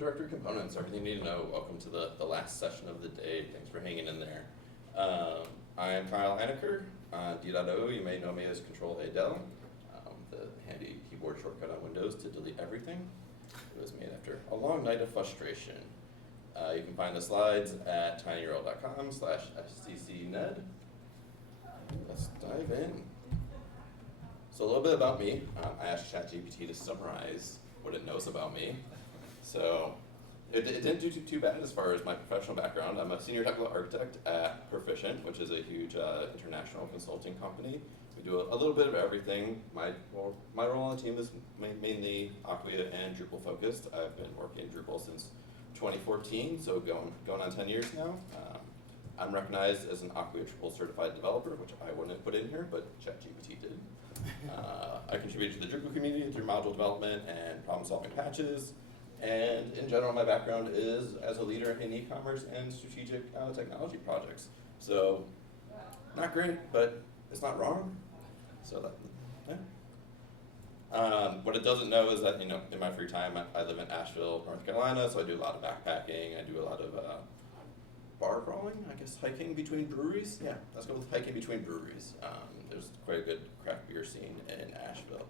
directory components, everything you need to know. Welcome to the last session of the day. Thanks for hanging in there. I am Kyle Einecker. On D.O, you may know me as Control-A Del, the handy keyboard shortcut on Windows to delete everything. It was made after a long night of frustration. You can find the slides at tinyurl.com/sccned. Let's dive in. So a little bit about me. I asked ChatGPT to summarize what it knows about me. So it didn't do too bad as far as my professional background. I'm a senior technical architect at Perficient, which is a huge international consulting company. We do a little bit of everything. My role on the team is mainly Acquia and Drupal focused. I've been working in Drupal since 2014, so going on 10 years now. I'm recognized as an Acquia Drupal certified developer, which I wouldn't have put in here, but ChatGPT did. I contribute to the Drupal community through module development and problem-solving patches. And in general, my background is as a leader in e-commerce and strategic technology projects. So, not great, but it's not wrong. So yeah. What it doesn't know is that, in my free time, I live in Asheville, North Carolina, so I do a lot of backpacking. I do a lot of bar crawling, I guess, hiking between breweries. Yeah, let's go with hiking between breweries. There's quite a good craft beer scene in Asheville.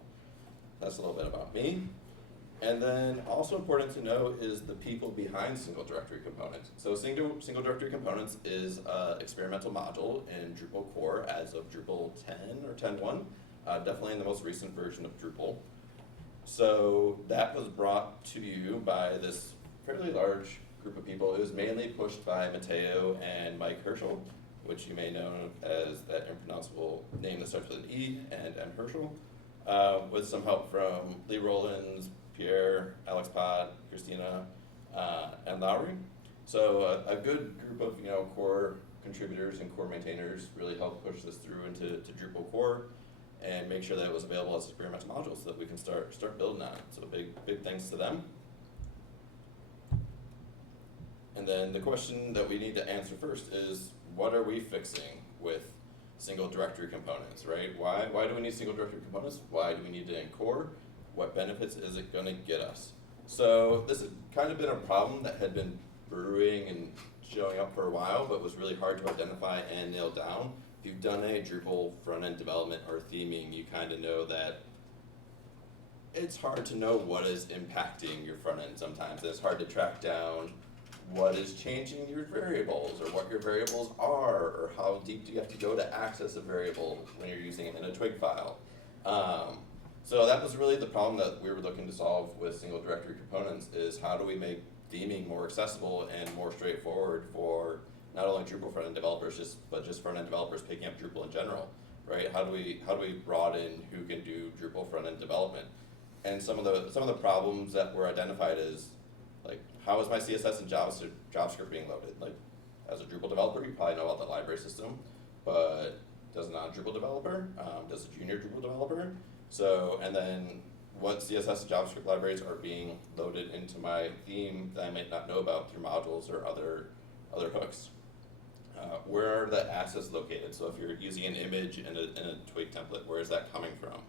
That's a little bit about me. And then also important to know is the people behind single directory components. So single directory components is an experimental module in Drupal core as of Drupal 10 or 10.1, definitely in the most recent version of Drupal. So that was brought to you by this fairly large group of people. It was mainly pushed by Matteo and Mike Herschel, which you may know as that impronounceable name that starts with an E, and M. Herschel, with some help from Lee Rollins, Pierre, Alex Pott, Christina, and Lowry. So a good group of core contributors and core maintainers really helped push this through into Drupal core and make sure that it was available as experimental modules so that we can start building on it. So big thanks to them. And then the question that we need to answer first is, what are we fixing with single directory components, right? Why do we need single directory components? Why do we need it in core? What benefits is it going to get us? So this has kind of been a problem that had been brewing and showing up for a while, but was really hard to identify and nail down. If you've done any Drupal front-end development or theming, you kind of know that it's hard to know what is impacting your front-end sometimes. It's hard to track down what is changing your variables, or what your variables are, or how deep do you have to go to access a variable when you're using it in a Twig file. So that was really the problem that we were looking to solve with single directory components, is how do we make theming more accessible and more straightforward for not only Drupal front-end developers, but just front-end developers picking up Drupal in general, right? How do we broaden who can do Drupal front-end development? And some of the problems that were identified is, like, how is my CSS and JavaScript being loaded? Like, as a Drupal developer, you probably know about the library system, but does a non-Drupal developer? Does a junior Drupal developer? So, and then what CSS and JavaScript libraries are being loaded into my theme that I might not know about through modules or other hooks? Where are the assets located? So if you're using an image in a Twig template, where is that coming from?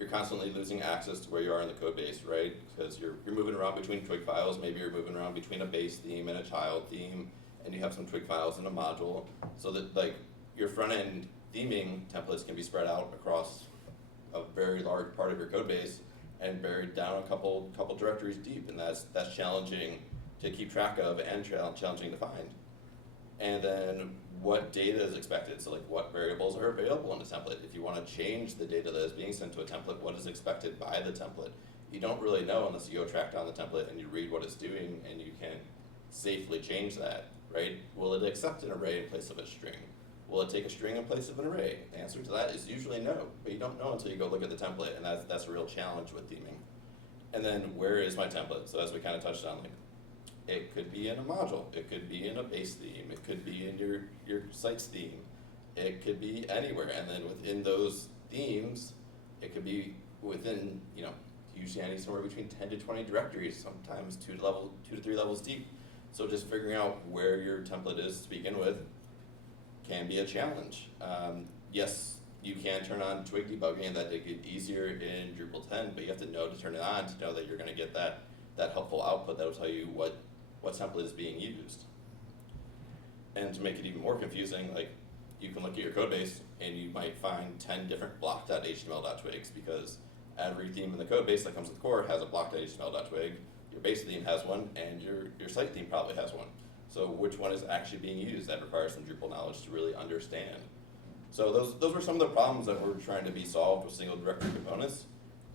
You're constantly losing access to where you are in the code base, right? Because you're moving around between Twig files. Maybe you're moving around between a base theme and a child theme, and you have some Twig files in a module, so that like your front end theming templates can be spread out across a very large part of your code base and buried down a couple directories deep, and that's challenging to keep track of and challenging to find. And then what data is expected, so like what variables are available in the template. If you want to change the data that is being sent to a template, what is expected by the template? You don't really know unless you go track down the template and you read what it's doing and you can safely change that, right? Will it accept an array in place of a string? Will it take a string in place of an array? The answer to that is usually no, but you don't know until you go look at the template, and that's a real challenge with theming. And then where is my template? So as we kind of touched on, like, it could be in a module, it could be in a base theme, it could be in your site's theme, it could be anywhere. And then within those themes, it could be within, usually somewhere between 10 to 20 directories, sometimes 2 to 3 levels deep. So just figuring out where your template is to begin with can be a challenge. Yes, you can turn on Twig debugging and that it get easier in Drupal 10, but you have to know to turn it on to know that you're going to get that that helpful output that will tell you what template is being used. And to make it even more confusing, like, you can look at your code base and you might find 10 different block.html.twigs because every theme in the code base that comes with core has a block.html.twig, your base theme has one, and your site theme probably has one. So which one is actually being used? That requires some Drupal knowledge to really understand. So those were some of the problems that were trying to be solved with single directory components,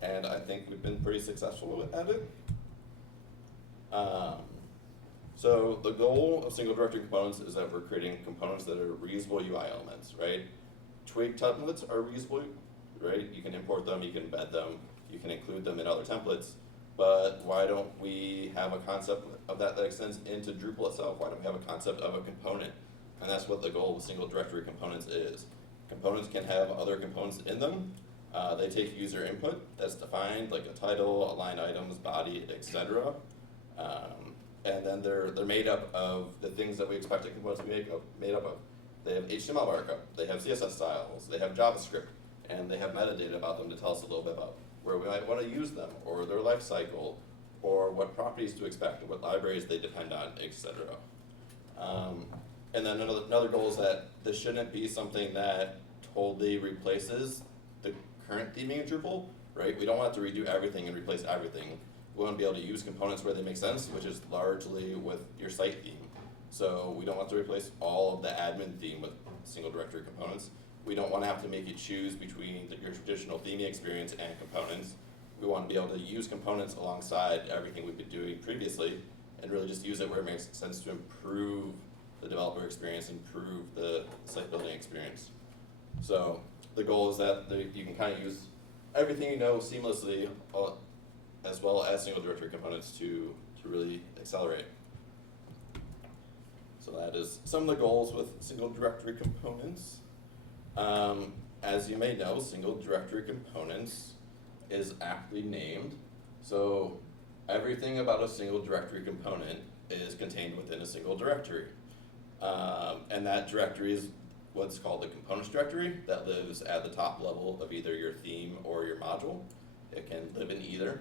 and I think we've been pretty successful at it. So the goal of single directory components is that we're creating components that are reusable UI elements, right? Twig templates are reusable, right? You can import them, you can embed them, you can include them in other templates, but why don't we have a concept of that extends into Drupal itself? Why don't we have a concept of a component? And that's what the goal of single directory components is. Components can have other components in them. They take user input that's defined, like a title, line items, body, etc. And then they're made up of the things that we expect a component to be made up of. They have HTML markup, they have CSS styles, they have JavaScript, and they have metadata about them to tell us a little bit about where we might want to use them, or their life cycle, or what properties to expect, or what libraries they depend on, etc. And then another goal is that this shouldn't be something that totally replaces the current theming in Drupal, right? We don't want to redo everything and replace everything. We want to be able to use components where they make sense, which is largely with your site theme. So we don't want to replace all of the admin theme with single directory components. We don't want to have to make you choose between your traditional theming experience and components. We want to be able to use components alongside everything we've been doing previously and really just use it where it makes sense to improve the developer experience, improve the site building experience. So the goal is that you can kind of use everything you know seamlessly as well as single directory components to really accelerate. So that is some of the goals with single directory components. As you may know, single directory components is aptly named. So everything about a single directory component is contained within a single directory. And that directory is what's called the components directory that lives at the top level of either your theme or your module. It can live in either.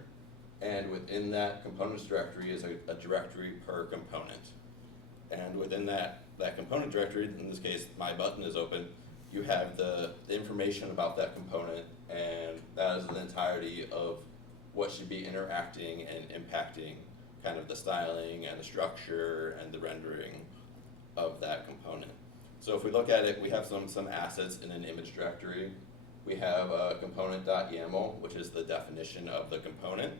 And within that components directory is a directory per component. And within that component directory, in this case, my button is open, you have the information about that component, and that is the entirety of what should be interacting and impacting kind of the styling and the structure and the rendering of that component. So if we look at it, we have some assets in an image directory. We have a component.yaml, which is the definition of the component.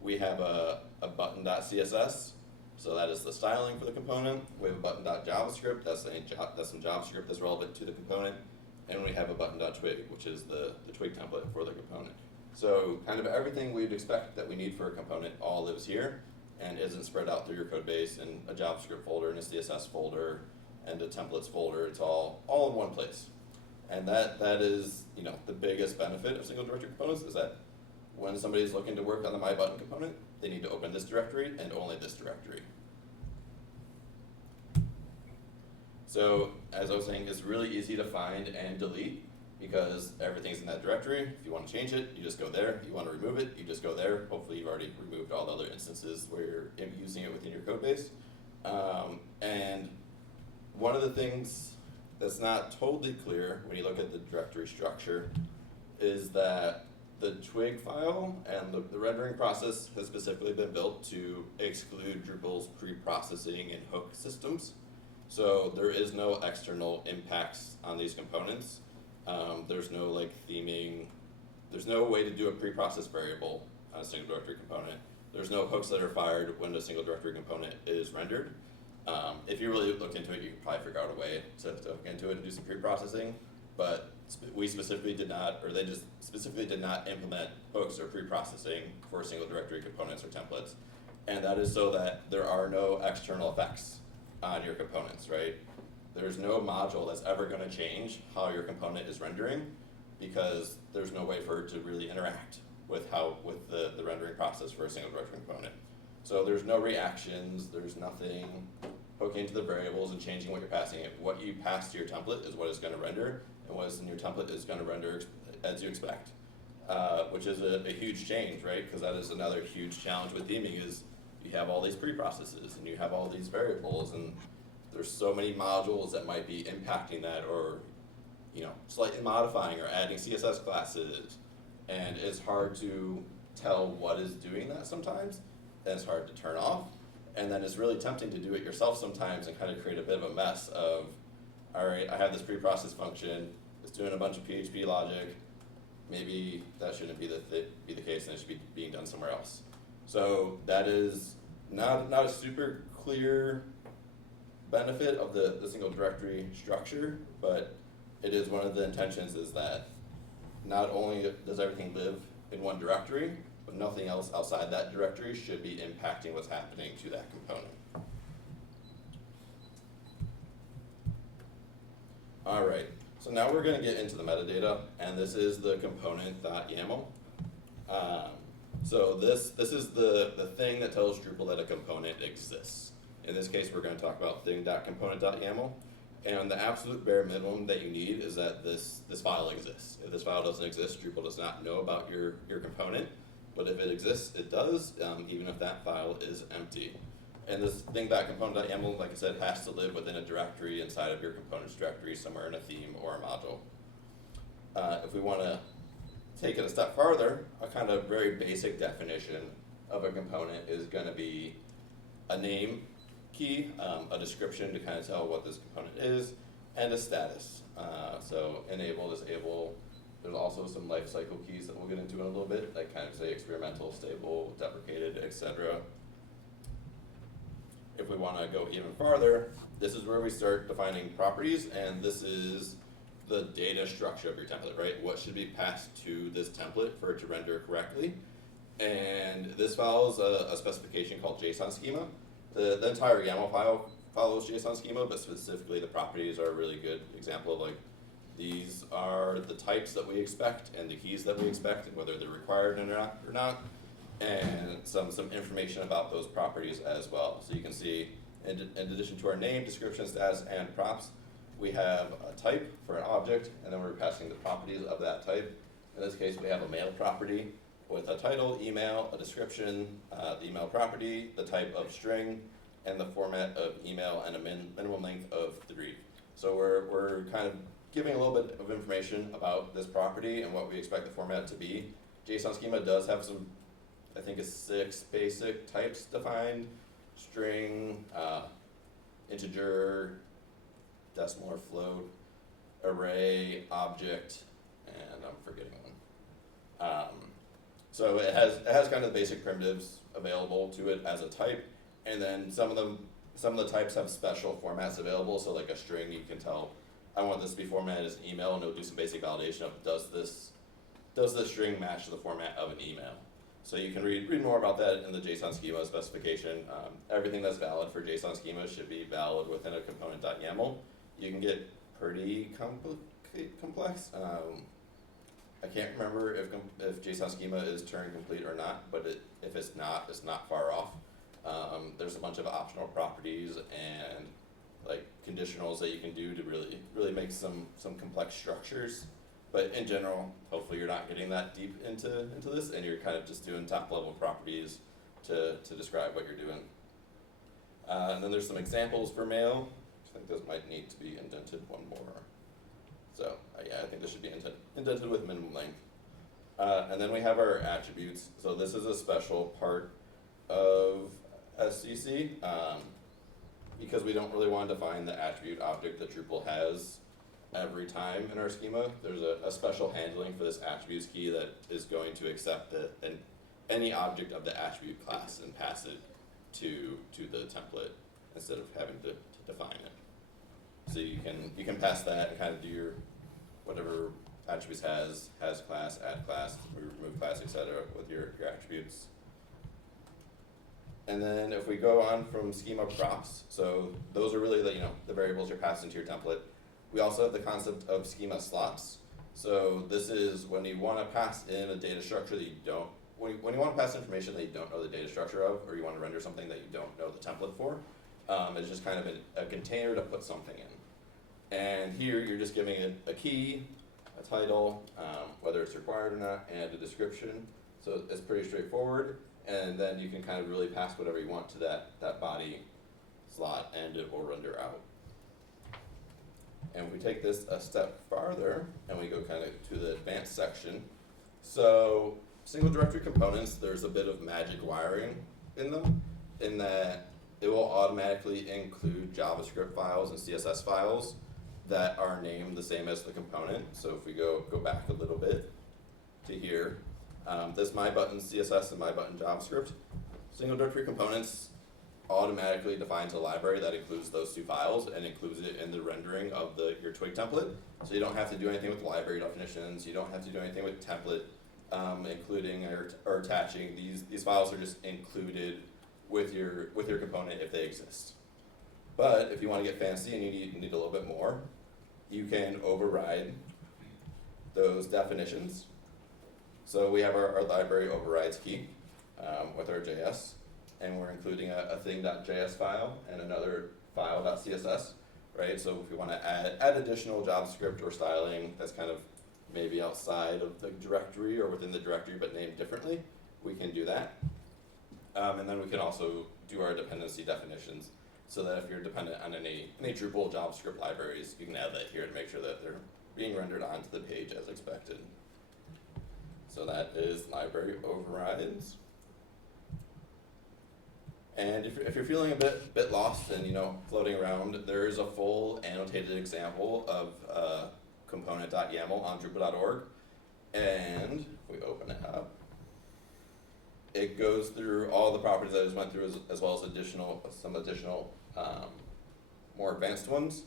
We have a button.css, so that is the styling for the component. We have a button.javascript, that's some JavaScript that's relevant to the component. And we have a button.twig, which is the Twig template for the component. So kind of everything we'd expect that we need for a component all lives here and isn't spread out through your code base in a JavaScript folder and a CSS folder and a templates folder. It's all in one place. And that is, the biggest benefit of single directory components is that when somebody's looking to work on the My Button component, they need to open this directory and only this directory. So as I was saying, it's really easy to find and delete because everything's in that directory. If you want to change it, you just go there. You want to remove it, you just go there. Hopefully you've already removed all the other instances where you're using it within your code base. And one of the things that's not totally clear when you look at the directory structure is that the Twig file and the rendering process has specifically been built to exclude Drupal's pre-processing and hook systems. So there is no external impacts on these components. There's no theming. There's no way to do a pre-process variable on a single directory component. There's no hooks that are fired when a single directory component is rendered. If you really looked into it, you could probably figure out a way to hook into it and do some pre-processing. But we specifically did not, or they just specifically did not implement hooks or pre-processing for single directory components or templates. And that is so that there are no external effects on your components, right? There's no module that's ever going to change how your component is rendering because there's no way for it to really interact with the rendering process for a single directory component. So there's no reactions, there's nothing hooking to the variables and changing what you're passing it. What you pass to your template is what it's going to render, and what is in your template is going to render as you expect, which is a huge change, right? Because that is another huge challenge with theming is you have all these pre-processes and you have all these variables, and there's so many modules that might be impacting that, or slightly modifying or adding CSS classes, and it's hard to tell what is doing that sometimes, and it's hard to turn off, and then it's really tempting to do it yourself sometimes and kind of create a bit of a mess of, all right, I have this pre-process function, it's doing a bunch of PHP logic, maybe that shouldn't be the case, and it should be being done somewhere else. So that is not a super clear benefit of the single directory structure, but it is one of the intentions, is that not only does everything live in one directory, but nothing else outside that directory should be impacting what's happening to that component. All right, so now we're going to get into the metadata, and this is the component.yaml. So this is the thing that tells Drupal that a component exists. In this case, we're going to talk about thing.component.yaml. And the absolute bare minimum that you need is that this file exists. If this file doesn't exist, Drupal does not know about your component. But if it exists, it does, even if that file is empty. And this thing.component.yaml, like I said, has to live within a directory inside of your components directory, somewhere in a theme or a module. If we want to take it a step farther, a kind of very basic definition of a component is going to be a name key, a description to kind of tell what this component is, and a status. So enable, disable. There's also some lifecycle keys that we'll get into in a little bit, that kind of say experimental, stable, deprecated, etc. If we want to go even farther, this is where we start defining properties, and this is the data structure of your template, right? What should be passed to this template for it to render correctly? And this follows a specification called JSON schema. The entire YAML file follows JSON schema, but specifically the properties are a really good example of, like, these are the types that we expect and the keys that we expect, and whether they're required or not, and some information about those properties as well. So you can see, in addition to our name, description, status, and props, we have a type for an object, and then we're passing the properties of that type. In this case, we have a mail property with a title, email, a description, the email property, the type of string, and the format of email, and a minimum length of 3. So we're kind of giving a little bit of information about this property and what we expect the format to be. JSON schema does have some, I think it's 6 basic types defined: string, integer, decimal or float, array, object, and I'm forgetting one. So it has kind of the basic primitives available to it as a type, and then some of the types have special formats available. So like a string, you can tell, I want this to be formatted as an email, and it'll do some basic validation of, does this string match the format of an email? So you can read more about that in the JSON schema specification. Everything that's valid for JSON schema should be valid within a component.yaml. You can get pretty complex. I can't remember if JSON schema is Turing complete or not, but if it's not far off. There's a bunch of optional properties and like conditionals that you can do to really make some complex structures. But in general, hopefully you're not getting that deep into this, and you're kind of just doing top level properties to describe what you're doing. And then there's some examples for mail. I think those might need to be indented one more. So yeah, I think this should be indented with minimum length. And then we have our attributes. So this is a special part of SCC because we don't really want to define the attribute object that Drupal has every time in our schema. There's a special handling for this attributes key that is going to accept any object of the attribute class and pass it to the template instead of having to define it. So you can pass that and kind of do your whatever attributes has class, add class, remove class, etc. with your attributes. And then if we go on from schema props, so those are really the variables you're passing to your template. We also have the concept of schema slots. So this is when you want to pass in a data structure that you don't, when you want to pass information that you don't know the data structure of, or you want to render something that you don't know the template for. It's just kind of a container to put something in. And here you're just giving it a key, a title, whether it's required or not, and a description. So it's pretty straightforward. and then you can kind of really pass whatever you want to that body slot, and it will render out. And if we take this a step farther, and we go kind of to the advanced section, so single directory components, there's a bit of magic wiring in them, in that it will automatically include JavaScript files and CSS files that are named the same as the component. So if we go back a little bit to here, this my button CSS and my button JavaScript, single directory components automatically defines a library that includes those two files and includes it in the rendering of your Twig template. So you don't have to do anything with library definitions. You don't have to do anything with template including or attaching. These files are just included with your component if they exist. But if you want to get fancy and you need a little bit more, you can override those definitions. So we have our library overrides key with our JS, and we're including a thing.js file and another file.css, right? So if we want to add additional JavaScript or styling that's kind of maybe outside of the directory or within the directory but named differently, we can do that. And then we can also do our dependency definitions, so that if you're dependent on any Drupal JavaScript libraries, you can add that here to make sure that they're being rendered onto the page as expected. So that is library overrides. And if you're feeling a bit lost and floating around, there is a full annotated example of component.yaml on Drupal.org, and if we open it up, it goes through all the properties that I just went through, as well as some additional more advanced ones,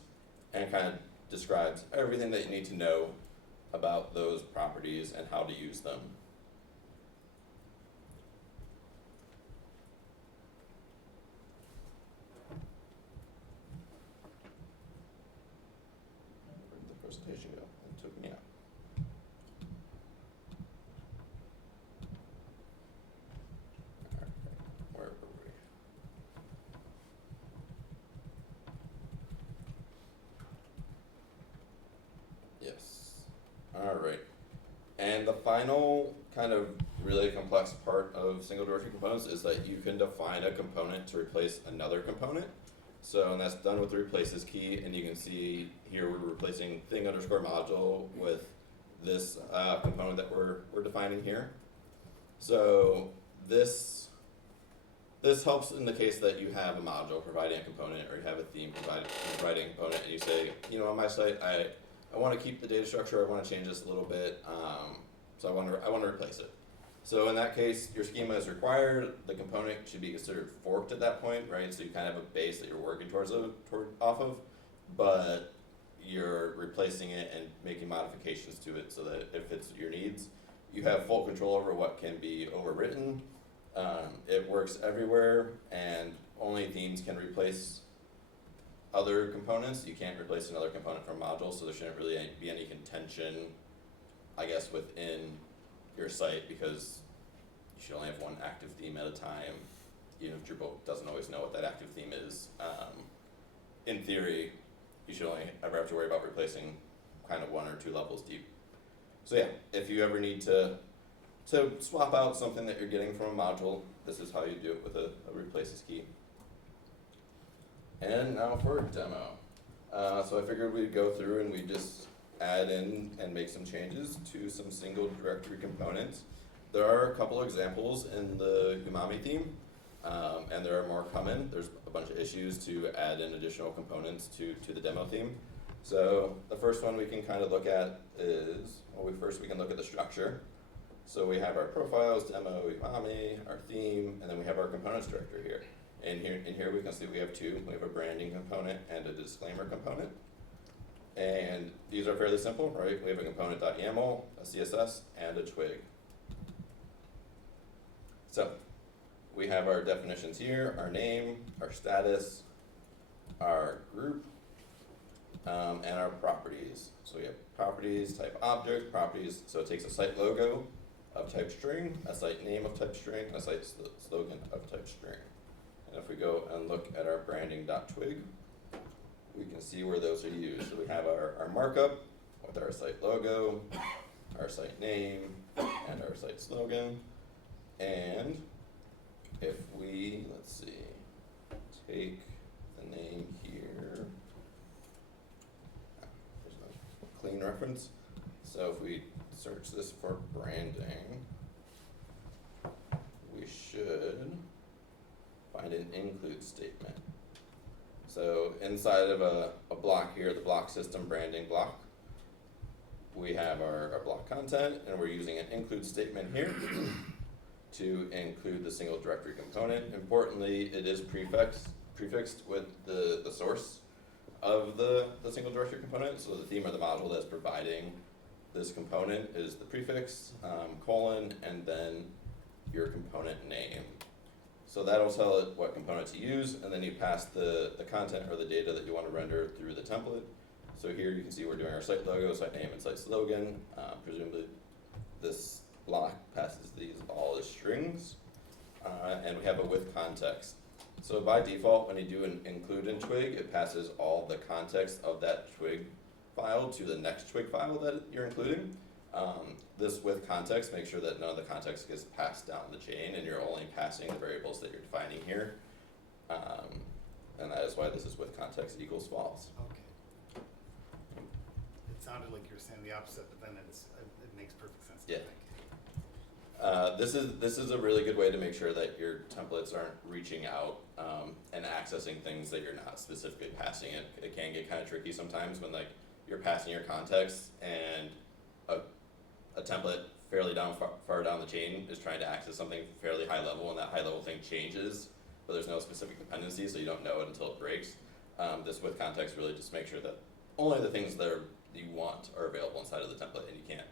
and kind of describes everything that you need to know about those properties and how to use them. Where did the presentation go? It took me out. Where were we? Yes. All right. And the final kind of really complex part of single directory components is that you can define a component to replace another component. So, and that's done with the replaces key, and you can see here we're replacing thing_module with this component that we're defining here. So this helps in the case that you have a module providing a component, or you have a theme providing a component, and you say, on my site, I want to keep the data structure, I want to change this a little bit, so I want to replace it. So in that case, your schema is required. The component should be considered forked at that point, right? So you kind of have a base that you're working off of, but you're replacing it and making modifications to it so that if it's your needs, you have full control over what can be overwritten. It works everywhere, and only themes can replace other components. You can't replace another component from a module, so there shouldn't really be any contention, I guess, within your site, because you should only have one active theme at a time, even if Drupal doesn't always know what that active theme is. In theory, you should only ever have to worry about replacing kind of 1 or 2 levels deep. So yeah, if you ever need to swap out something that you're getting from a module, this is how you do it with a replaces key. And now for a demo. So I figured we'd go through and we'd just add in and make some changes to some single directory components. There are a couple examples in the Umami theme, and there are more coming. There's a bunch of issues to add in additional components to the demo theme. So the first one we can kind of look at is, we can look at the structure. So we have our profiles, demo, Umami, our theme, and then we have our components directory here. In here we can see we have 2. We have a branding component and a disclaimer component. And these are fairly simple, right? We have a component.yaml, a CSS, and a Twig. So we have our definitions here, our name, our status, our group, and our properties. So we have properties, type object, properties, so it takes a site logo of type string, a site name of type string, and a site slogan of type string. And if we go and look at our branding.twig, we can see where those are used. So we have our markup with our site logo, our site name, and our site slogan. And if we, let's see, take the name here, there's no clean reference. So if we search this for branding, we should find an include statement. So inside of a block here, the block system branding block, we have our block content, and we're using an include statement here to include the single directory component. Importantly, it is prefixed with the source of the single directory component. So the theme or the module that's providing this component is the prefix, colon, and then your component name. So that'll tell it what component to use, and then you pass the content or the data that you want to render through the template. So here you can see we're doing our site logo, site name, and site slogan. Presumably this block passes these all as strings, and we have a with context. So by default, when you do an include in Twig, it passes all the context of that Twig file to the next Twig file that you're including. This with context makes sure that none of the context gets passed down the chain, and you're only passing the variables that you're defining here. And that is why this is with context equals false. Okay. It sounded like you were saying the opposite, but then it makes perfect sense. Yeah. This is a really good way to make sure that your templates aren't reaching out and accessing things that you're not specifically passing it. It can get kind of tricky sometimes when like you're passing your context and a template fairly far down the chain is trying to access something fairly high level, and that high level thing changes, but there's no specific dependency, so you don't know it until it breaks. This with context really just makes sure that only the things that you want are available inside of the template, and you can't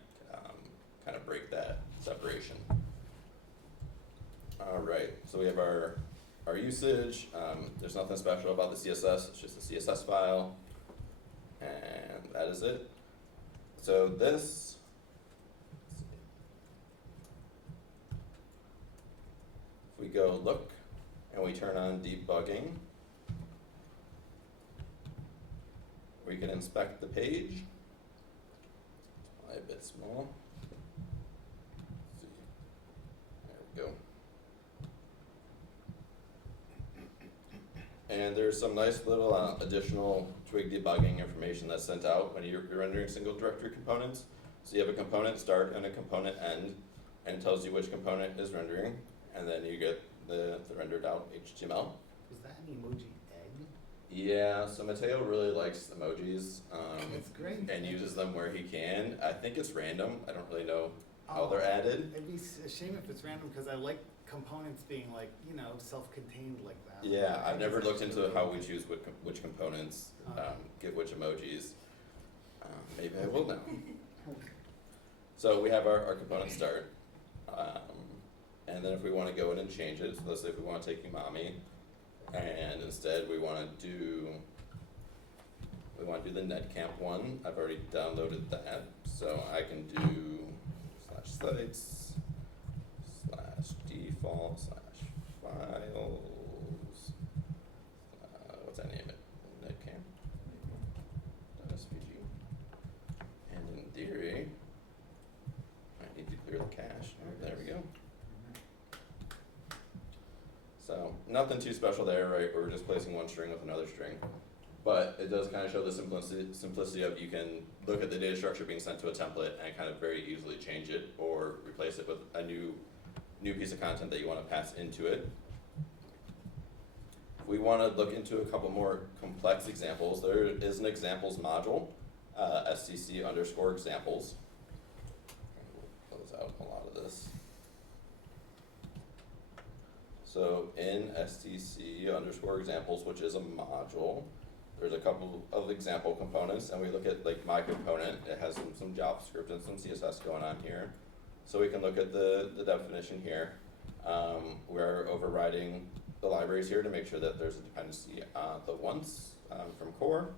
kind of break that separation. All right, so we have our usage. There's nothing special about the CSS, it's just a CSS file, and that is it. So this, if we go look and we turn on debugging, we can inspect the page. It's probably a bit small. Let's see. There we go. And there's some nice little additional Twig debugging information that's sent out when you're rendering single directory components. So you have a component start and a component end, and it tells you which component is rendering, and then you get the rendered out HTML. Was that an emoji egg? Yeah, so Mateo really likes emojis That's great. and uses them where he can. I think it's random. I don't really know how they're added. It'd be a shame if it's random, because I like components being like, you know, self-contained like that. Yeah, I've never looked into how we choose which components give which emojis. Maybe I will now. So we have our component start. And then if we want to go in and change it, so let's say if we want to take umami, and instead we want to do the netcamp one. I've already downloaded that, so I can do /sites /default /files. What's that name it? Netcamp. .svg. And in theory, I need to clear the cache. There we go. So nothing too special there, right? We're just placing one string with another string. But it does kind of show the simplicity of you can look at the data structure being sent to a template and kind of very easily change it or replace it with a new piece of content that you want to pass into it. If we want to look into a couple more complex examples, there is an examples module, STC_examples. We'll close out a lot of this. So in STC_examples, which is a module, there's a couple of example components, and we look at like my component. It has some JavaScript and some CSS going on here. So we can look at the definition here. We're overriding the libraries here to make sure that there's a dependency on the once from core.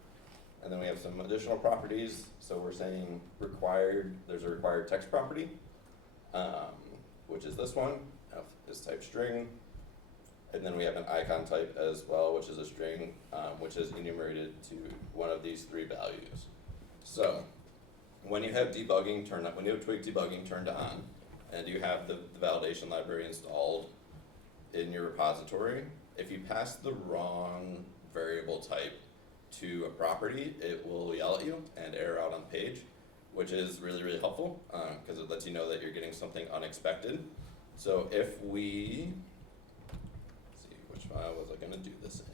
And then we have some additional properties. So we're saying there's a required text property, which is this one, is type string. And then we have an icon type as well, which is a string, which is enumerated to one of these three values. So when you have debugging turned on, when you have Twig debugging turned on, and you have the validation library installed, in your repository, if you pass the wrong variable type to a property, it will yell at you and error out on the page, which is really, really helpful, because it lets you know that you're getting something unexpected. So if we, let's see, which file was I gonna do this in?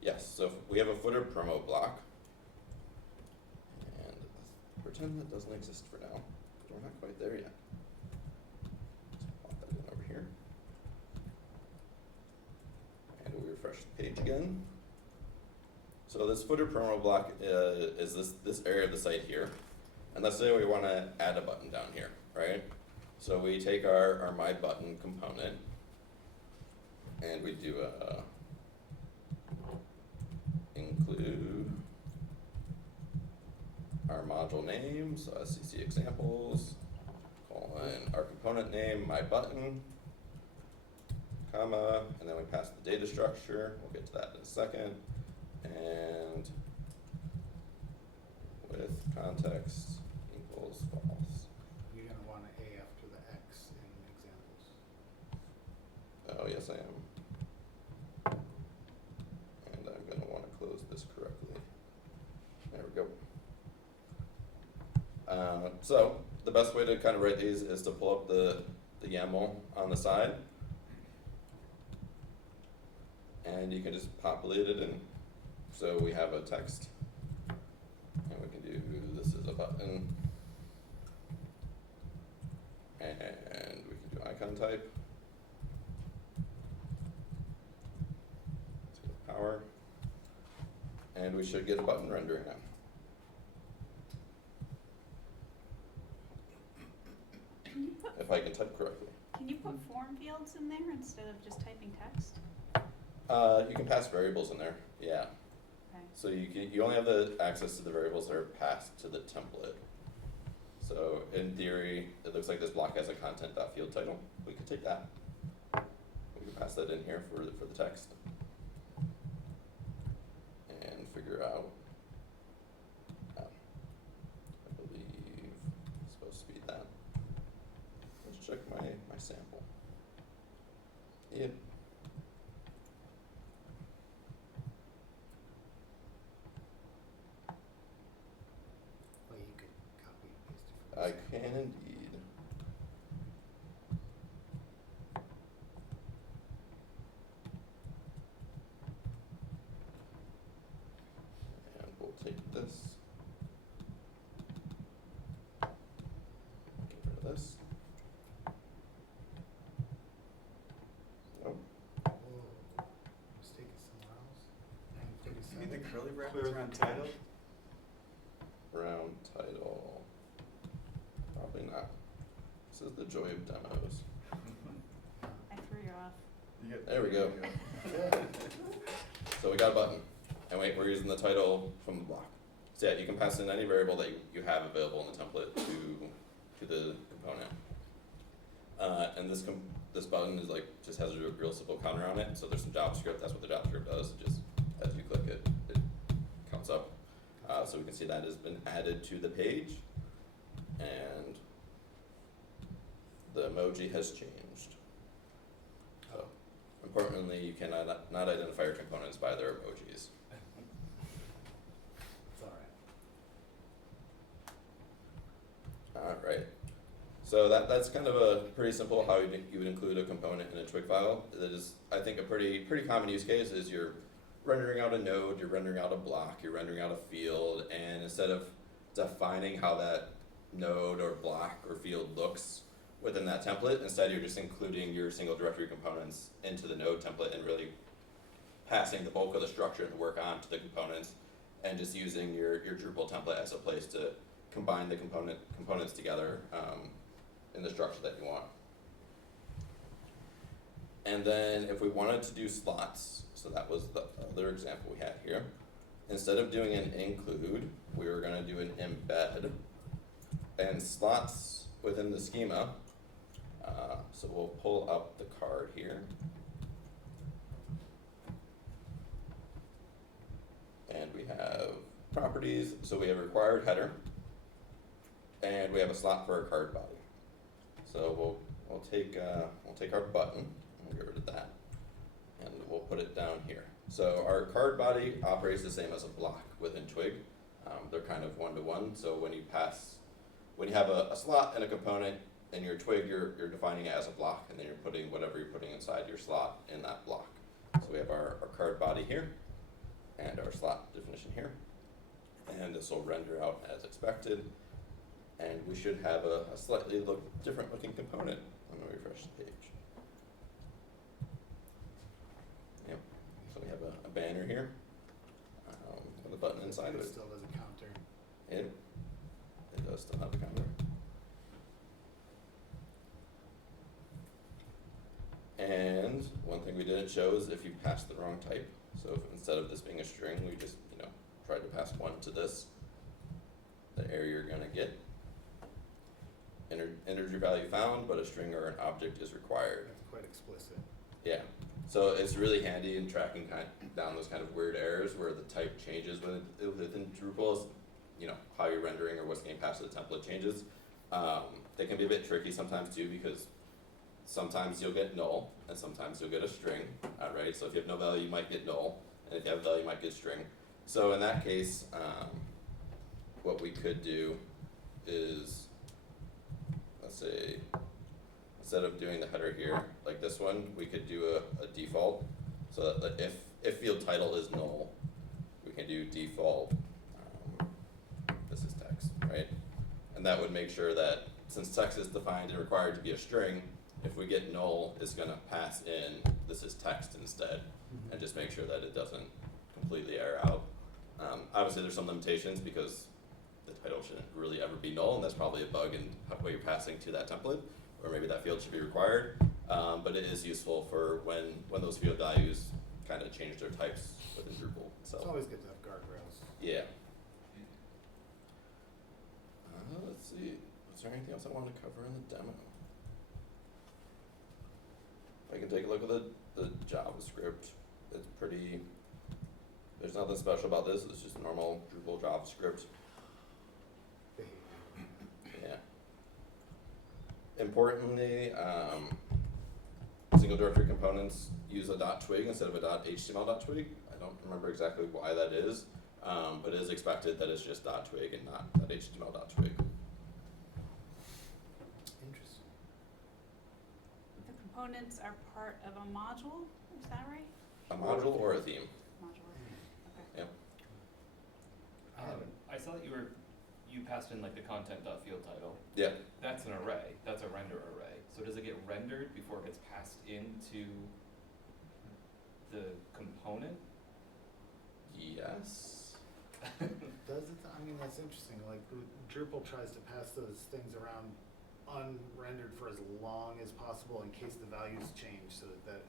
Yes, so if we have a footer promo block, and let's pretend that doesn't exist for now, because we're not quite there yet. Let's plop that in over here. And we refresh the page again. So this footer promo block is this area of the site here. And let's say we want to add a button down here, right? So we take our My Button component and we do a include our module name, so SCC examples, colon, our component name, My Button, comma, and then we pass the data structure. We'll get to that in a second. And with context equals false. You're gonna want an A after the X in examples. Oh, yes, I am. And I'm gonna want to close this correctly. There we go. So the best way to kind of write these is to pull up the YAML on the side. And you can just populate it in. So we have a text, and we can do this is a button, and we can do icon type. Let's go power, and we should get a button rendering now. If I can type correctly. Can you put form fields in there instead of just typing text? You can pass variables in there, yeah. Okay. So you only have the access to the variables that are passed to the template. So in theory, it looks like this block has a content.field title. We could take that. We can pass that in here for the text. And figure out, I believe it's supposed to be that. Let's check my sample. Yep. Well, you could copy and paste it from I the can sample. indeed. And we'll take this. Get rid of this. Nope. Whoa, mistake is somewhere else. You mean the 9:37. curly brackets around title? Round title. Probably not. This is the joy of demos. I threw you off. There we go. So we got a button, and we're using the title from the block. So yeah, you can pass in any variable that you have available in the template to the component. And this button is just has a real simple counter on it. So there's some JavaScript. That's what the JavaScript does. It just as you click it, it counts up. So we can see that has been added to the page, and the emoji has changed. So importantly, you cannot not identify your components by their emojis. It's alright. Alright, so that's kind of a pretty simple how you would include a component in a Twig file. That is, I think, a pretty common use case is you're rendering out a node, you're rendering out a block, you're rendering out a field, and instead of defining how that node or block or field looks within that template, instead you're just including your single directory components into the node template and really passing the bulk of the structure and the work onto the components, and just using your Drupal template as a place to combine the components together in the structure that you want. And then if we wanted to do slots, so that was the other example we had here, instead of doing an include, we were going to do an embed, and slots within the schema. So we'll pull up the card here. And we have properties, so we have a required header, and we have a slot for our card body. So we'll take our button, We'll get rid of that. And we'll put it down here. So our card body operates the same as a block within Twig. They're kind of one-to-one, so when you have a slot and a component in your Twig, you're defining it as a block, and then you're putting whatever you're putting inside your slot in that block. So we have our card body here, and our slot definition here. And this will render out as expected. And we should have a slightly different looking component when we refresh the page. Yep, so we have a banner here, with a button inside of It it. still doesn't counter. It does still have a counter. And one thing we didn't show is if you pass the wrong type. So if instead of this being a string, we just, tried to pass 1 to this, the error you're gonna get. Integer value found, but a string or an object is required. That's quite explicit. Yeah, so it's really handy in tracking down those kind of weird errors where the type changes within Drupal, how you're rendering or what's getting passed to the template changes. They can be a bit tricky sometimes too, because sometimes you'll get null and sometimes you'll get a string, right? So if you have no value, you might get null, and if you have value, you might get string. So in that case, what we could do is, let's say, instead of doing the header here, like this one, we could do a default, so that if field title is null, we can do default, this is text, right? And that would make sure that since text is defined and required to be a string, if we get null, it's gonna pass in, this is text instead, and just make sure that it doesn't completely error out. Obviously there's some limitations because the title shouldn't really ever be null, and that's probably a bug in what you're passing to that template, or maybe that field should be required. But it is useful for when those field values kind of change their types within Drupal. So It's always good to have guardrails. yeah. Let's see. Was there anything else I wanted to cover in the demo? I can take a look at the JavaScript. It's pretty. There's nothing special about this. It's just normal Drupal JavaScript. Yeah. Importantly, single directory components use a .twig instead of a .html.twig. I don't remember exactly why that is, but it is expected that it's just .twig and not .html.twig. Interesting. The components are part of a module, is that right? A module or a theme. Module, okay. Yep. I saw that you passed in like the content.field title. Yeah. That's an array, that's a render array. So does it get rendered before it gets passed into the component? Yes. Does it? I mean, that's interesting. Like Drupal tries to pass those things around unrendered for as long as possible in case the values change, so that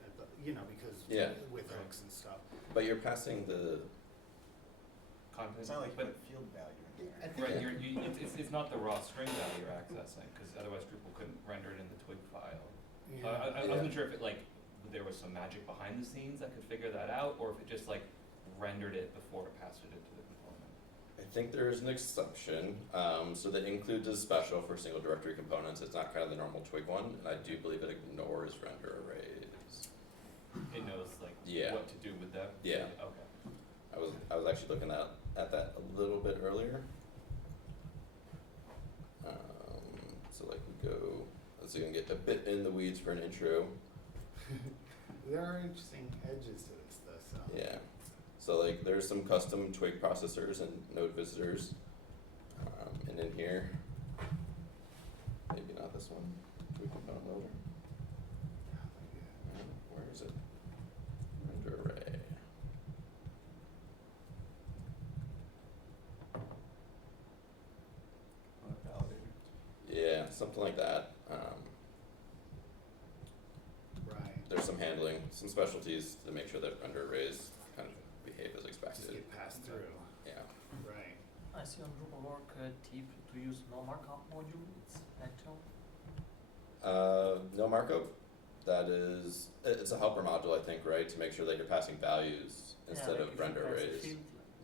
because Yeah. with hooks and stuff. But you're passing the. Content, It's not like you but put field value in I there. think right, it's not the raw string value you're accessing, because otherwise Drupal couldn't render it in the Twig file. I wasn't sure if it there was some magic behind the scenes that could figure that out, or if it just rendered it before it passed it into the component. I think there is an exception. So the includes is special for single directory components. It's not kind of the normal Twig one, and I do believe it ignores render arrays. It knows Yeah. what to do with them. Yeah. Okay. I was actually looking at that a little bit earlier. So we go. Let's see, we can get a bit in the weeds for an intro. There are interesting edges to this, though. So. Yeah. So there's some custom Twig processors and node visitors, and in here, maybe not this one. Twig component loader. Where is it? Render array. Yeah, something like that. Right. There's some handling, some specialties to make sure that render arrays kind of behave as Just expected. get passed through. Yeah. Right. I see on Drupal work tip to use no markup module. It's actual. No markup. That is, it's a helper module, I think, right, to make sure that you're passing values instead of render arrays.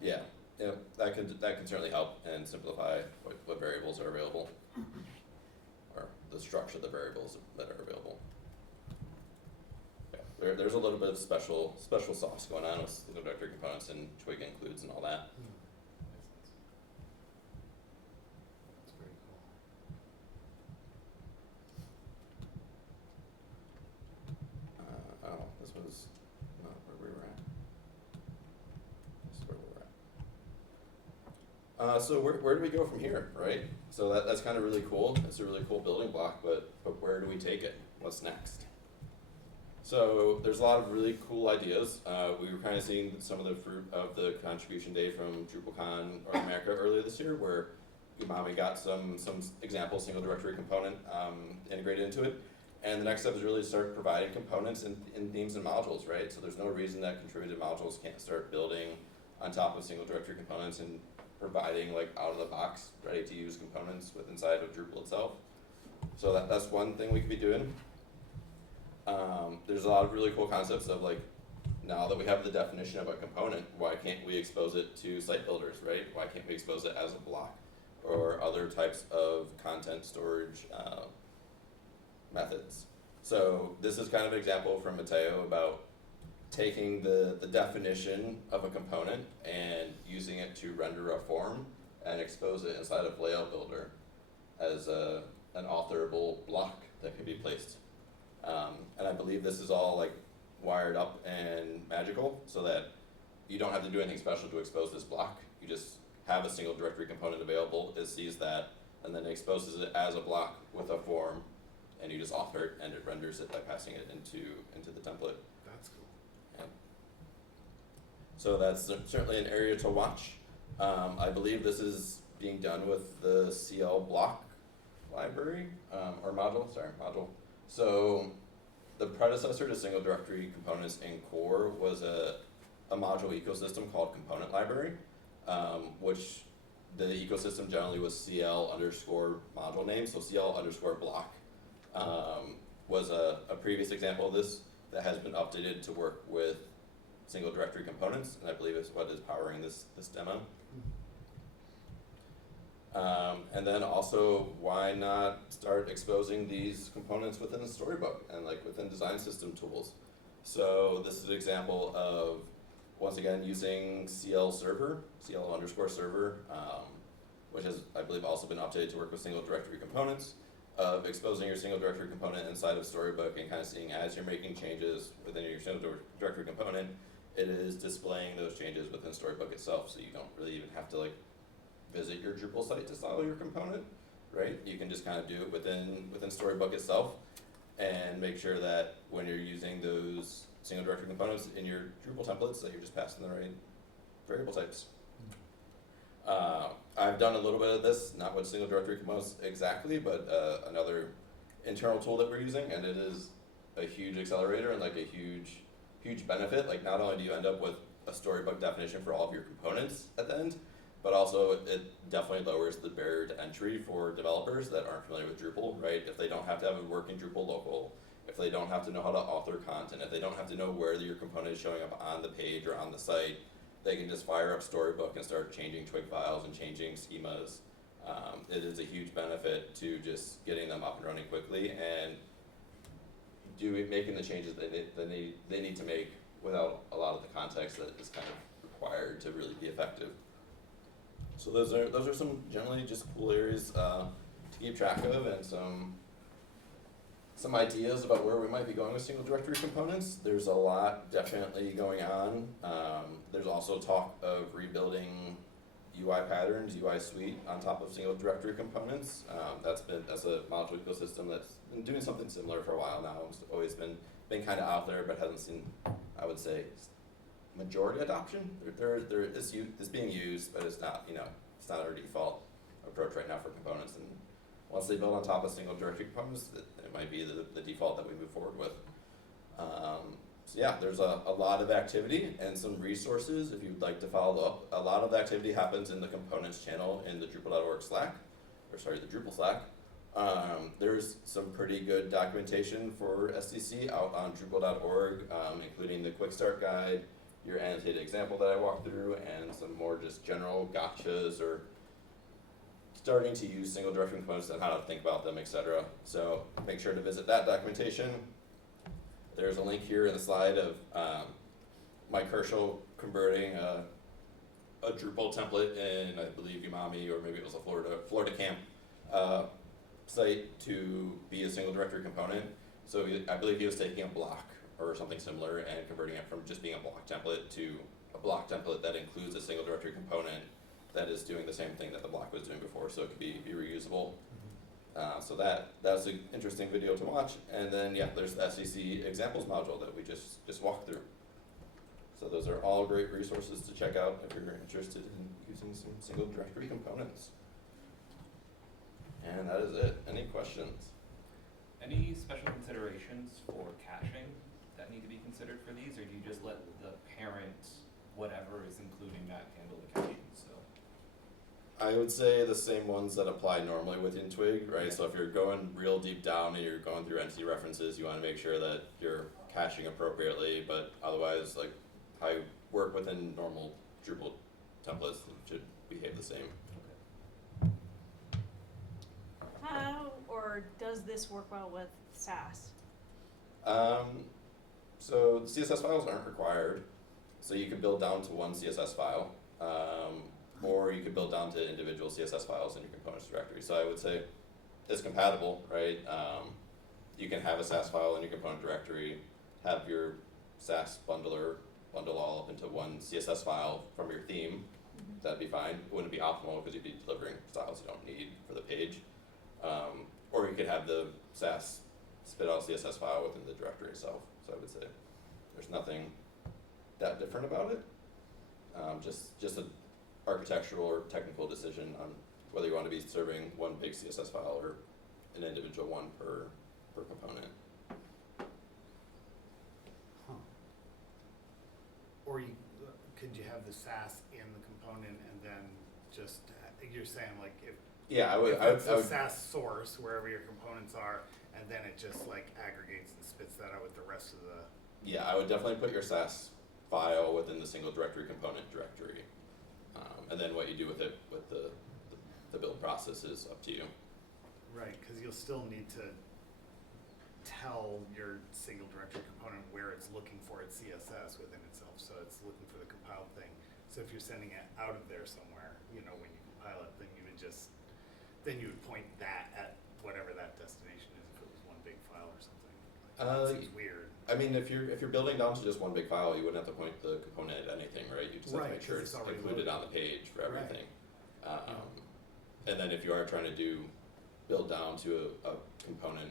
Yeah, yeah, that can certainly help and simplify what variables are available, or the structure of the variables that are available. there's a little bit of special sauce going on with single directory components and Twig includes and all that. That's very cool. This was not where we were at. This is where we were at. So where do we go from here, right? So that's kind of really cool. It's a really cool building block, but where do we take it? What's next? So there's a lot of really cool ideas. We were kind of seeing some of the fruit of the contribution day from DrupalCon or Einecker earlier this year, where Umami got some example single directory component integrated into it. And the next step is really to start providing components in themes and modules, right? So there's no reason that contributed modules can't start building on top of single directory components and providing like out of the box, ready to use components inside of Drupal itself. So that's one thing we could be doing. There's a lot of really cool concepts of like, now that we have the definition of a component, why can't we expose it to site builders, right? Why can't we expose it as a block or other types of content storage methods? So this is kind of an example from Mateo about taking the definition of a component and using it to render a form and expose it inside of Layout Builder as an authorable block that can be placed. And I believe this is all like wired up and magical so that you don't have to do anything special to expose this block. You just have a single directory component available, it sees that, and then it exposes it as a block with a form, and you just author it and it renders it by passing it into the template. That's cool. Yeah. So that's certainly an area to watch. I believe this is being done with the CL block library, or module. So the predecessor to single directory components in core was a module ecosystem called component library, which the ecosystem generally was CL underscore module name, so CL underscore block was a previous example of this that has been updated to work with single directory components, and I believe it's what is powering this demo. And then also, why not start exposing these components within the storybook and like within design system tools? So this is an example of, once again, using CL underscore server, which has, I believe, also been updated to work with single directory components, of exposing your single directory component inside of storybook and kind of seeing as you're making changes within your single directory component, it is displaying those changes within storybook itself, so you don't really even have to like visit your Drupal site to style your component, right? You can just kind of do it within storybook itself and make sure that when you're using those single directory components in your Drupal templates that you're just passing the right variable types. I've done a little bit of this, not with single directory components exactly, but another internal tool that we're using, and it is a huge accelerator and like a huge benefit. Like, not only do you end up with a storybook definition for all of your components at the end, but also it definitely lowers the barrier to entry for developers that aren't familiar with Drupal, right? If they don't have to have a working Drupal local, if they don't have to know how to author content, if they don't have to know where your component is showing up on the page or on the site, they can just fire up Storybook and start changing Twig files and changing schemas. It is a huge benefit to just getting them up and running quickly and making the changes they need to make without a lot of the context that is kind of required to really be effective. So those are some generally just cool areas to keep track of, and some ideas about where we might be going with single directory components. There's a lot definitely going on. There's also talk of rebuilding UI patterns, UI suite on top of single directory components. That's a module ecosystem that's been doing something similar for a while now. It's always been kind of out there, but hasn't seen, I would say, majority adoption. It's being used, but it's not our default approach right now for components. And once they build on top of single directory components, it might be the default that we move forward with. So yeah, there's a lot of activity and some resources if you'd like to follow up. A lot of the activity happens in the components channel in the Drupal.org Slack, the Drupal Slack. There's some pretty good documentation for SDC out on Drupal.org, including the quick start guide, your annotated example that I walked through, and some more just general gotchas or starting to use single directory components and how to think about them, etc. So make sure to visit that documentation. there's a link here in the slide of Mike Herschel converting a Drupal template in, I believe, Umami, or maybe it was a Florida camp site to be a single directory component. So I believe he was taking a block or something similar and converting it from just being a block template to a block template that includes a single directory component that is doing the same thing that the block was doing before, so it could be reusable. So that's an interesting video to watch. And then yeah, there's the SEC examples module that we just walked through. So those are all great resources to check out if you're interested in using some single directory components. And that is it. Any questions? Any special considerations for caching that need to be considered for these, or do you just let the parent, whatever is including that, handle the caching? So I would say the same ones that apply normally within Twig, right? So if you're going real deep down and you're going through entity references, you want to make sure that you're caching appropriately, but otherwise, like, I work within normal Drupal templates that should behave the same. How or does this work well with SAS? So CSS files aren't required, so you could build down to one CSS file, or you could build down to individual CSS files in your components directory. So I would say it's compatible, right? You can have a SAS file in your component directory, have your SAS bundler bundle all up into one CSS file from your theme. That'd be fine. It wouldn't be optimal because you'd be delivering styles you don't need for the page. Or you could have the SAS spit out CSS file within the directory itself. So I would say there's nothing that different about it. Just an architectural or technical decision on whether you want to be serving one big CSS file or an individual one per component. Or could you have the SAS in the component and then just, you're saying like if Yeah, I would. it's a SAS source wherever your components are, and then it just like aggregates and spits that out with the rest of the. Yeah, I would definitely put your SAS file within the single directory component directory, and then what you do with it with the build process is up to you. Right, because you'll still need to tell your single directory component where it's looking for its CSS within itself. So it's looking for the compiled thing. So if you're sending it out of there somewhere, you know, when you compile it, then you would point that at whatever that destination is, if it was one big file or something. That seems weird. I mean, if you're building down to just one big file, you wouldn't have to point the component at anything, right? You just have to Right, make sure 'cause it's it's already included loaded. on the page for Right. everything. And then if you are trying to build down to a component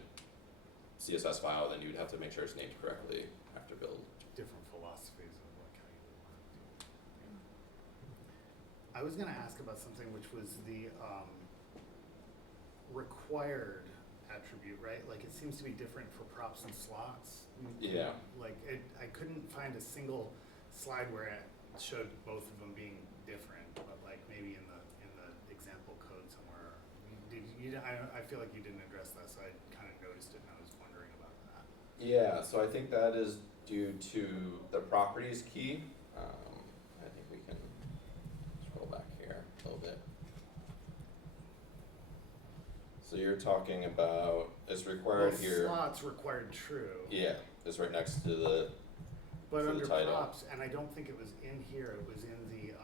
CSS file, then you'd have to make sure it's named correctly after build. Different philosophies of like how you do it. I was gonna ask about something which was the required attribute, right? Like it seems to be different for props and slots. Yeah. Like I couldn't find a single slide where it showed both of them being different, but like maybe in the example code somewhere. I feel like you didn't address that, so I kind of noticed it and I was wondering about that. Yeah, so I think that is due to the properties key. I think we can scroll back here a little bit. So you're talking about, it's required Well, here. slots required true. Yeah, it's right next to the, But for the under title. props, and I don't think it was in here, it was in the,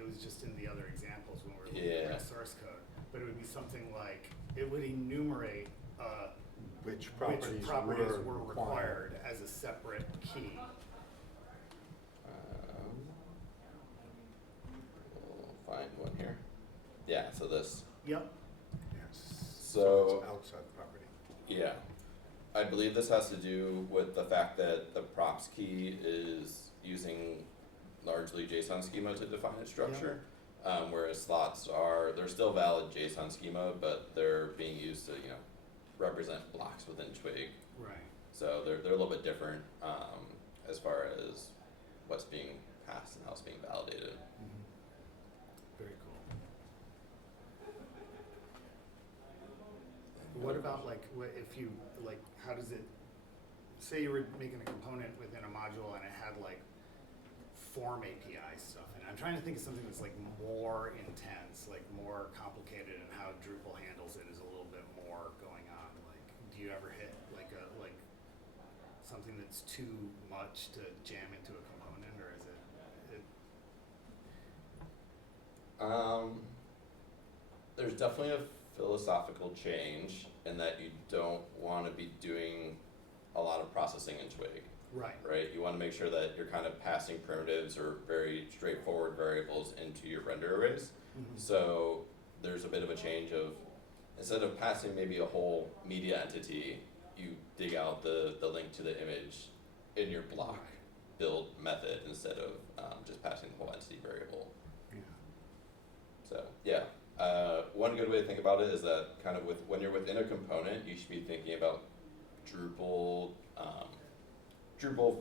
it was just in the other examples when we were looking Yeah. at source code. But it would be something like, it would enumerate, Which which properties were required as a separate key. we'll find one here. Yeah, so this, Yep, Yes. So- It's outside the property. yeah. I believe this has to do with the fact that the props key is using largely JSON schema to define its structure. Whereas slots they're still valid JSON schema, but they're being used to, represent blocks within Twig. right. So they're a little bit different, as far as what's being passed and how it's being validated. Very cool. What about like, if you, like, how does it, say you were making a component within a module and it had like form API stuff, and I'm trying to think of something that's like more intense, like more complicated, and how Drupal handles it is a little bit more going on. Like, do you ever hit like something that's too much to jam into a component, or is it? There's definitely a philosophical change in that you don't want to be doing a lot of processing in Twig, Right. right? You want to make sure that you're kind of passing primitives or very straightforward variables into your render arrays. Mhm. So there's a bit of a change of, instead of passing maybe a whole media entity, you dig out the link to the image in your block build method instead of just passing the whole entity variable. Yeah. So yeah, one good way to think about it is that kind of when you're within a component, you should be thinking about Drupal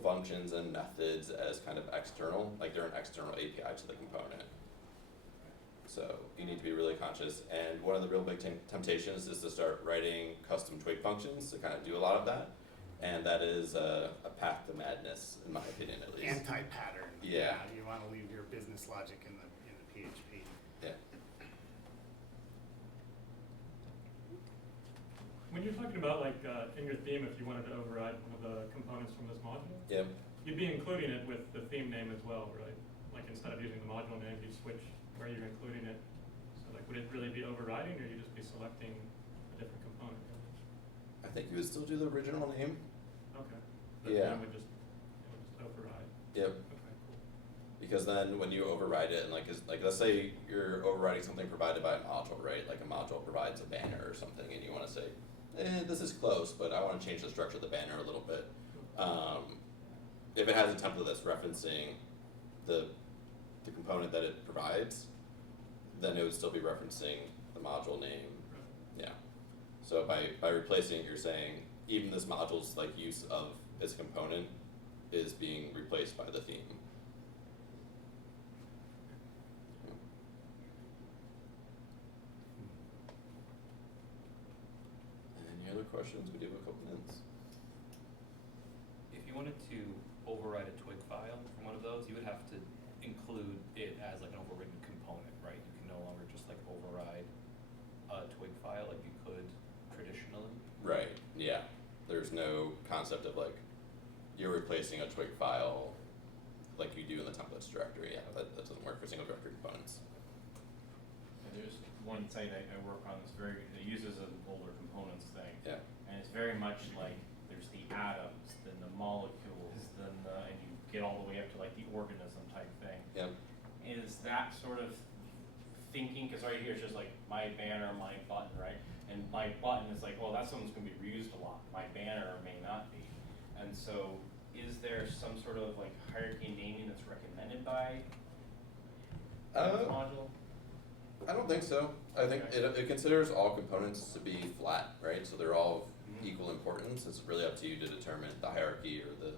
functions and methods as kind of external, like they're an external API to the component. So you need to be really conscious, and one of the real big temptations is to start writing custom Twig functions to kind of do a lot of that, and that is a path to madness, in my opinion at least. Anti-pattern. Yeah. You want to leave your business logic in the PHP. Yeah. When you're talking about like in your theme, if you wanted to override one of the components from this module, Yep. you'd be including it with the theme name as well, right? Like instead of using the module name, you'd switch where you're including it. So like, would it really be overriding, or you just be selecting a different component? I think you would still do the original name. Okay. But Yeah. then it would just override. Yep. Okay, cool. Because then when you override it, and like let's say you're overriding something provided by a module, right? Like a module provides a banner or something, and you want to say, this is close, but I want to change the structure of the banner a little bit. If it has a template that's referencing the component that it provides, then it would still be referencing the module name. Yeah. So by replacing it, you're saying even this module's like use of its component is being replaced by the theme. Any other questions? We do have a couple minutes. If you wanted to override a Twig file from one of those, you would have to include it as like an overridden component, right? You can no longer just like override a Twig file like you could traditionally. Right, yeah. There's no concept of like, you're replacing a Twig file like you do in the templates directory. Yeah, that doesn't work for single directory components. And there's one site I work on that's that uses an older components thing. Yeah. And it's very much like there's the atoms, then the molecules, then and you get all the way up to like the organism type thing. Yep. Is that sort of thinking, because right here it's just like my banner, my button, right? And my button is like, well, that's something that's going to be reused a lot. My banner may not be. And so is there some sort of like hierarchy naming that's recommended by this module? I don't think so. I think Okay. it considers all components to be flat, right? So they're all of equal importance. It's really up to you to determine the hierarchy or the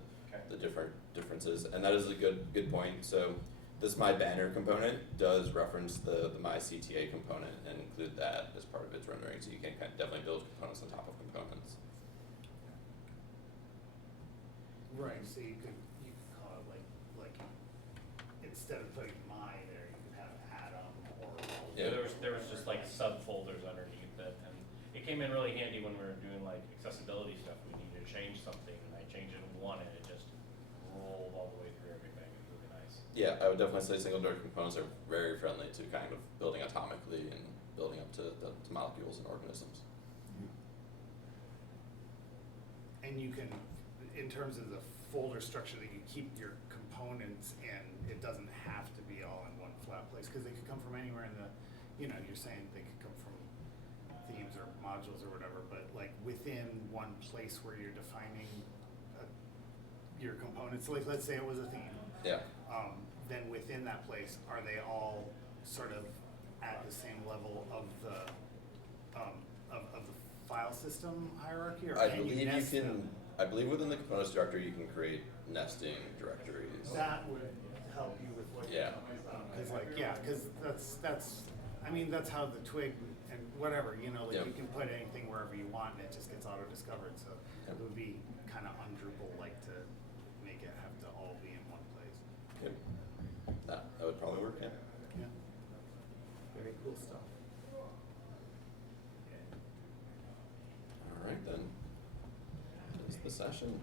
differences. And that is a good point. So this my banner component does reference the my CTA component and include that as part of its rendering. So you can kind of definitely build components on top of components. Right. So you could call it like instead of putting my there, you could have Atom or. Yeah. There was just like subfolders underneath it, and it came in really handy when we were doing like accessibility stuff. We needed to change something, and I changed it in one, and it just rolled all the way through everything. It was really nice. Yeah, I would definitely say single directory components are very friendly to kind of building atomically and building up to molecules and organisms. And you can, in terms of the folder structure that you keep your components in, it doesn't have to be all in one flat place, because they could come from anywhere in the, you're saying they could come from themes or modules or whatever, but like within one place where you're defining your components, like let's say it was a theme. Yeah. Then within that place, are they all sort of at the same level of the file system hierarchy, or I can believe you you nest can. them? I believe within the components directory you can create nesting directories. That would help you with what you're Yeah. talking about. Because that's how the Twig and whatever, like Yep. you can put anything wherever you want and it just gets auto-discovered. So Yep. it would be kind of un-Drupal-like to make it have to all be in one place. Yep. That would probably work. Yeah. Yeah. Very cool stuff. All right then. That is the session.